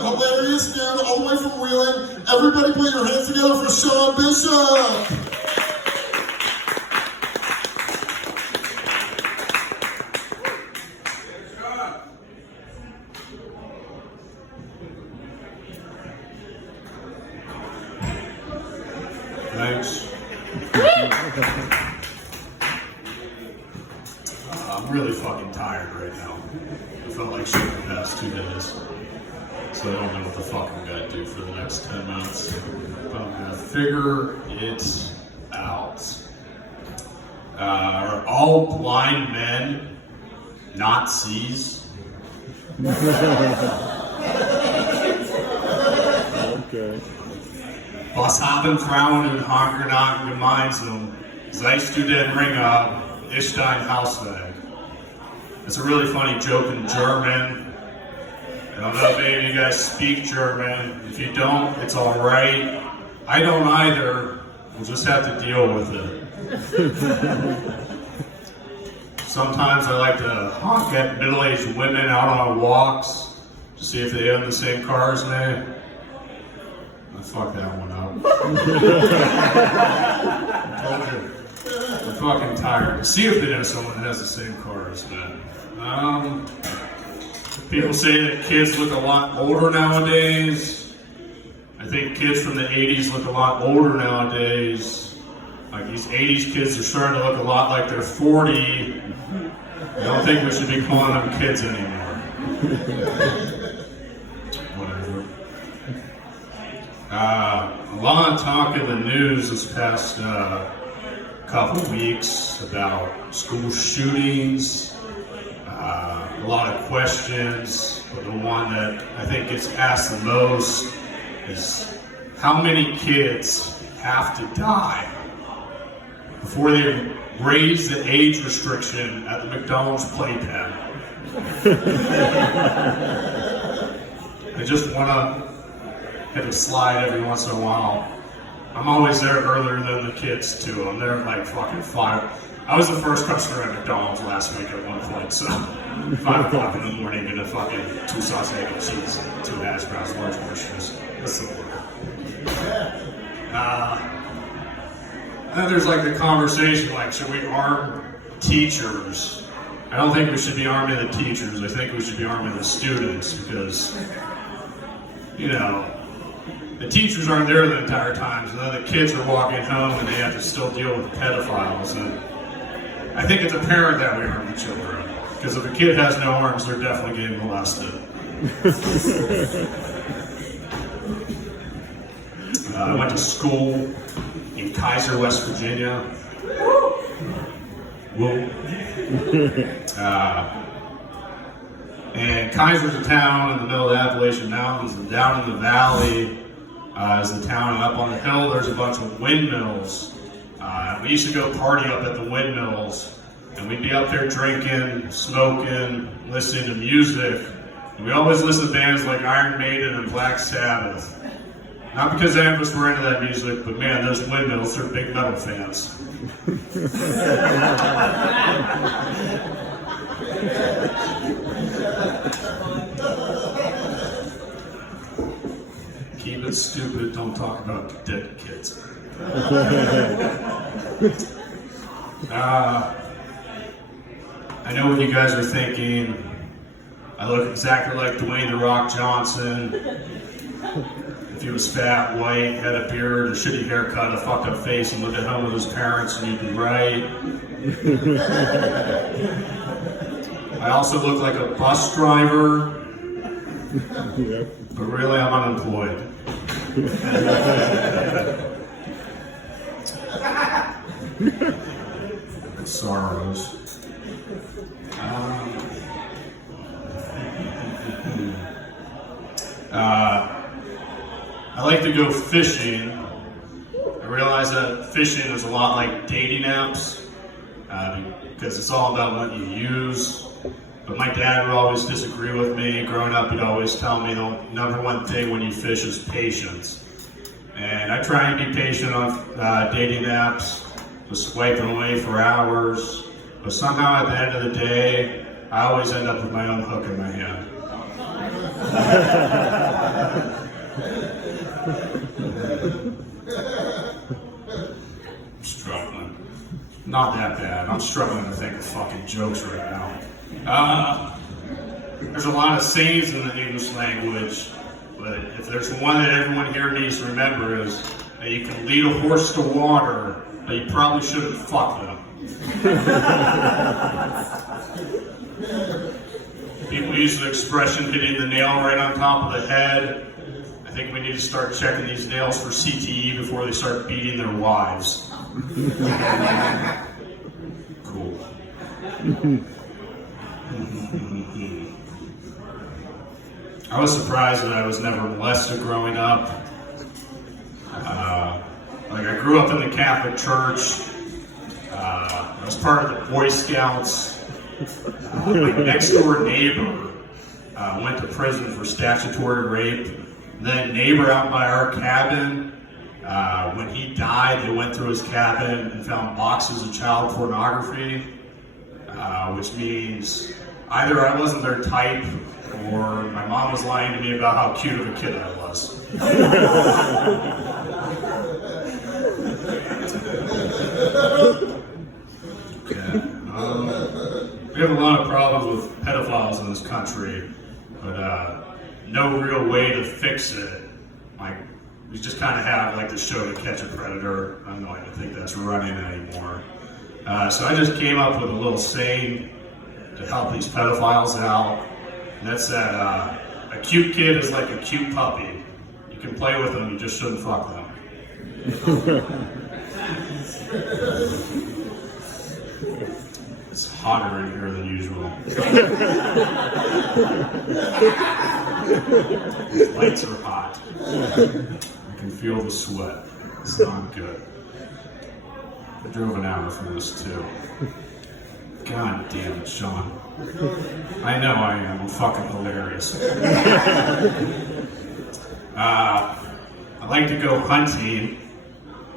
hilarious, scared all the way from Wheeling. Everybody put your hands together for Sean Bishop. Thanks. I'm really fucking tired right now. I felt like shit the past 2 days. So I don't know what the fuck I'm gonna do for the next 10 minutes. But I'm gonna figure it out. Are all blind men Nazis? Okay. Was haben Frauen und Hagernagen gemeinsam? Seist du den Ring ab, ist dein Hausweg? It's a really funny joke in German. I don't know if any of you guys speak German. If you don't, it's alright. I don't either. We'll just have to deal with it. Sometimes I like to honk at middle-aged women out on walks to see if they own the same car as me. I fucked that one up. I told you. I'm fucking tired. See if they know someone that has the same car as me. People say that kids look a lot older nowadays. I think kids from the 80s look a lot older nowadays. Like these 80s kids are starting to look a lot like they're 40. I don't think we should be calling them kids anymore. Whatever. A lot of talk in the news this past couple weeks about school shootings. A lot of questions, but the one that I think gets asked the most is how many kids have to die before they raise the age restriction at the McDonald's playpen. I just want to hit a slide every once in a while. I'm always there earlier than the kids too. I'm there at like fucking 5. I was the first customer at McDonald's last week at one point, so 5 o'clock in the morning and a fucking 2 sausage, egg and cheese, 2 hash browns, large oranges. That's the order. And then there's like the conversation, like, should we arm teachers? I don't think we should be arming the teachers. I think we should be arming the students because, you know, the teachers aren't there the entire time, so then the kids are walking home and they have to still deal with pedophiles. And I think it's apparent that we arm the children, because if a kid has no arms, they're definitely getting molested. I went to school in Kaiser, West Virginia. Whoa. And Kaiser's a town in the middle of the Appalachian Mountains, and down in the valley is the town, and up on the hill there's a bunch of windmills. We used to go party up at the windmills, and we'd be up there drinking, smoking, listening to music. And we always listened to bands like Iron Maiden and Black Sabbath. Not because any of us were into that music, but man, those windmills, they're big metal fans. Keep it stupid, don't talk about dead kids. I know what you guys are thinking. I look exactly like Dwayne "The Rock" Johnson. If he was fat, white, had a beard, a shitty haircut, a fucked up face, and lived at home with his parents, and you'd be right. I also look like a bus driver, but really I'm unemployed. Sorrows. I like to go fishing. I realize that fishing is a lot like dating apps because it's all about what you use. But my dad would always disagree with me. Growing up, he'd always tell me the number one thing when you fish is patience. And I try and be patient on dating apps, just swiping away for hours. But somehow at the end of the day, I always end up with my own hook in my hand. Not that bad. I'm struggling to think of fucking jokes right now. There's a lot of sayings in the English language, but if there's one that everyone here needs to remember is that you can lead a horse to water, but you probably shouldn't fuck them. People use the expression hitting the nail right on top of the head. I think we need to start checking these nails for CTE before they start beating their wives. Cool. I was surprised that I was never molested growing up. I grew up in the Catholic Church. I was part of the Boy Scouts. My next door neighbor went to prison for statutory rape. That neighbor out by our cabin, when he died, they went through his cabin and found boxes of child pornography, which means either I wasn't their type or my mom was lying to me about how cute of a kid I was. We have a lot of problems with pedophiles in this country, but no real way to fix it. Like, we just kind of have like the show To Catch a Predator. I don't even think that's running anymore. So I just came up with a little saying to help these pedophiles out. And that's that a cute kid is like a cute puppy. You can play with them, you just shouldn't fuck them. It's hotter in here than usual. These lights are hot. I can feel the sweat. It's not good. I drove an hour for this too. God damn it, Sean. I know I am. I'm fucking hilarious. I like to go hunting.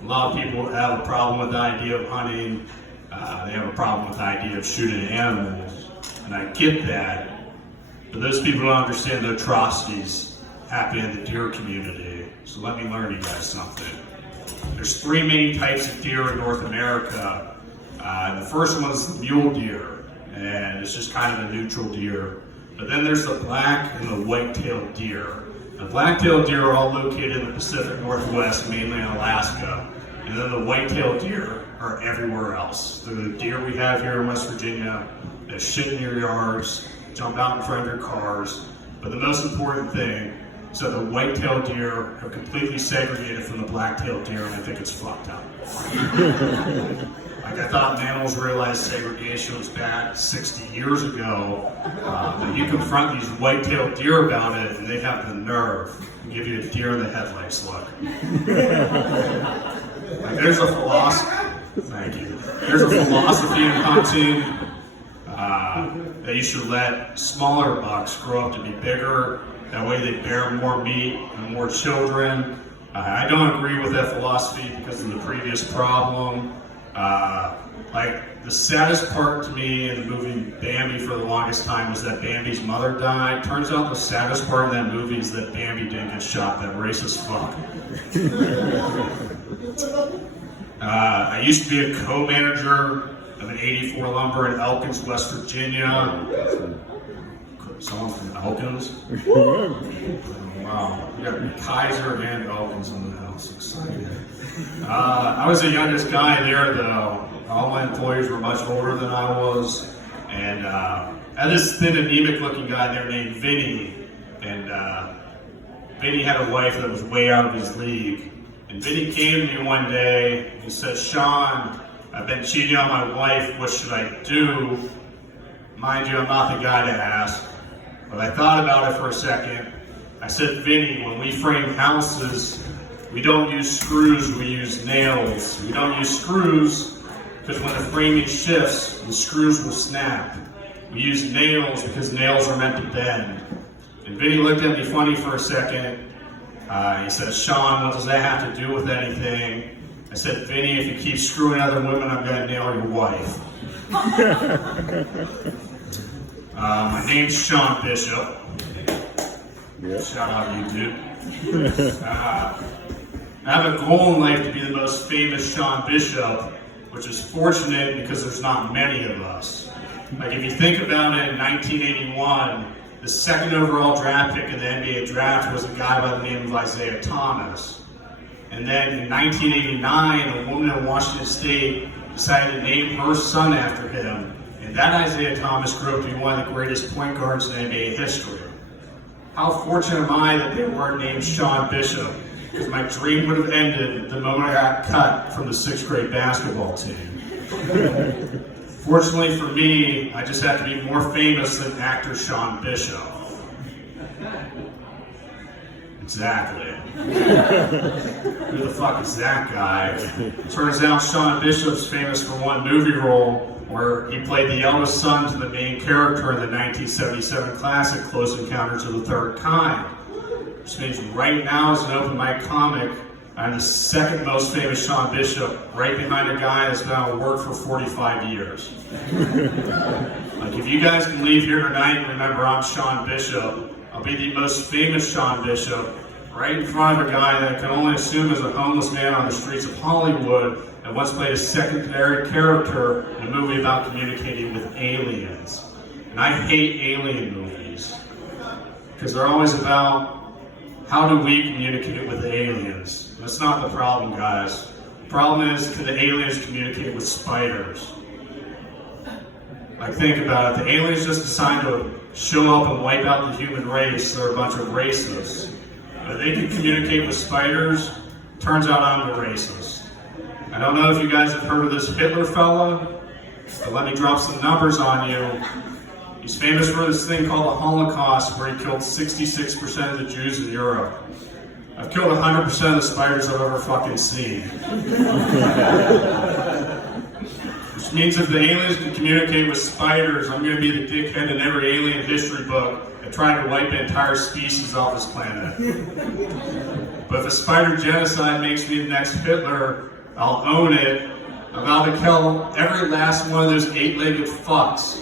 A lot of people have a problem with the idea of hunting. They have a problem with the idea of shooting animals. And I get that. But those people don't understand the atrocities happening in the deer community. So let me learn you guys something. There's 3 main types of deer in North America. The first one is the mule deer, and it's just kind of a neutral deer. But then there's the black and the white-tailed deer. The black-tailed deer are all located in the Pacific Northwest, mainly in Alaska. And then the white-tailed deer are everywhere else. They're the deer we have here in West Virginia that shit in your yards, jump out in front of your cars. But the most important thing is that the white-tailed deer are completely segregated from the black-tailed deer, and I think it's fucked up. Like, I thought mammals realized segregation was bad 60 years ago, but you confront these white-tailed deer about it, and they have the nerve to give you a deer in the headlights look. Like, there's a philosophy. Thank you. There's a philosophy in hunting that you should let smaller bucks grow up to be bigger. That way they bear more meat and more children. I don't agree with that philosophy because of the previous problem. Like, the saddest part to me in the movie Bambi for the longest time was that Bambi's mother died. Turns out the saddest part of that movie is that Bambi didn't get shot, that racist fuck. I used to be a co-manager of an 84 Lumber in Elkins, West Virginia. Someone from Elkins? Wow, we got Kaiser and Elkins in the house. Excited. I was the youngest guy there, though. All my employees were much older than I was. And I had this thin, anemic-looking guy there named Vinny. And Vinny had a wife that was way out of his league. And Vinny came to me one day and said, "Sean, I've been cheating on my wife. What should I do?" Mind you, I'm not the guy to ask. But I thought about it for a second. I said, "Vinny, when we frame houses, we don't use screws, we use nails. We don't use screws because when the framing shifts, the screws will snap. We use nails because nails are meant to bend." And Vinny looked at me funny for a second. He said, "Sean, what does that have to do with anything?" I said, "Vinny, if you keep screwing other women, I'm going to nail your wife." My name's Sean Bishop. Yep. Shout out you, dude. I have a goal in life to be the most famous Sean Bishop, which is fortunate because there's not many of us. Like if you think about it, in 1981, the second overall draft pick in the NBA draft was a guy by the name of Isaiah Thomas. And then in 1989, a woman in Washington State decided to name her son after him. And that Isaiah Thomas grew up to be one of the greatest point guards in NBA history. How fortunate am I that they weren't named Sean Bishop, because my dream would have ended the moment I got cut from the 6th grade basketball team. Fortunately for me, I just have to be more famous than actor Sean Bishop. Exactly. Who the fuck is that guy? Turns out Sean Bishop's famous for one movie role where he played the eldest son to the main character in the 1977 classic Close Encounters of the Third Kind. Which means right now, as an open mic comic, I'm the second most famous Sean Bishop, right behind a guy that's been out of work for 45 years. Like, if you guys can leave here tonight and remember I'm Sean Bishop, I'll be the most famous Sean Bishop, right in front of a guy that I can only assume is a homeless man on the streets of Hollywood and once played a secondary character in a movie about communicating with aliens. And I hate alien movies, because they're always about how do we communicate with aliens. That's not the problem, guys. The problem is, can the aliens communicate with spiders? Like, think about it. The aliens just decide to show up and wipe out the human race. They're a bunch of racists. But they can communicate with spiders. Turns out I'm a racist. I don't know if you guys have heard of this Hitler fella, but let me drop some numbers on you. He's famous for this thing called the Holocaust, where he killed 66% of the Jews in Europe. I've killed 100% of the spiders I've ever fucking seen. Which means if the aliens can communicate with spiders, I'm going to be the dickhead in every alien history book and try to wipe an entire species off this planet. But if a spider genocide makes me the next Hitler, I'll own it. I'm about to kill every last one of those 8-legged fucks.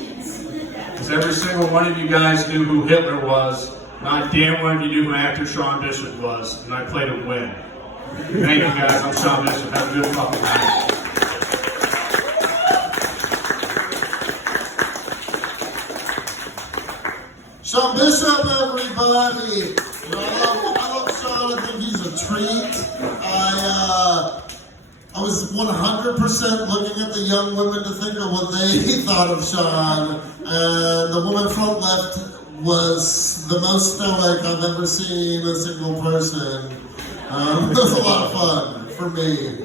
Because every single one of you guys knew who Hitler was, not a damn one of you knew who actor Sean Bishop was, and I played to win. Thank you guys, I'm Sean Bishop. Have a good fucking night. Sean Bishop, everybody! I love Sean, I think he's a treat. I was 100% looking at the young women to think of what they thought of Sean, and the woman front left was the most stoic I've ever seen a single person. It was a lot of fun for me.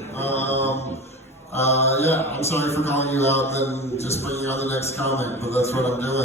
Yeah, I'm sorry for calling you out and just bringing on the next comic, but that's what I'm doing.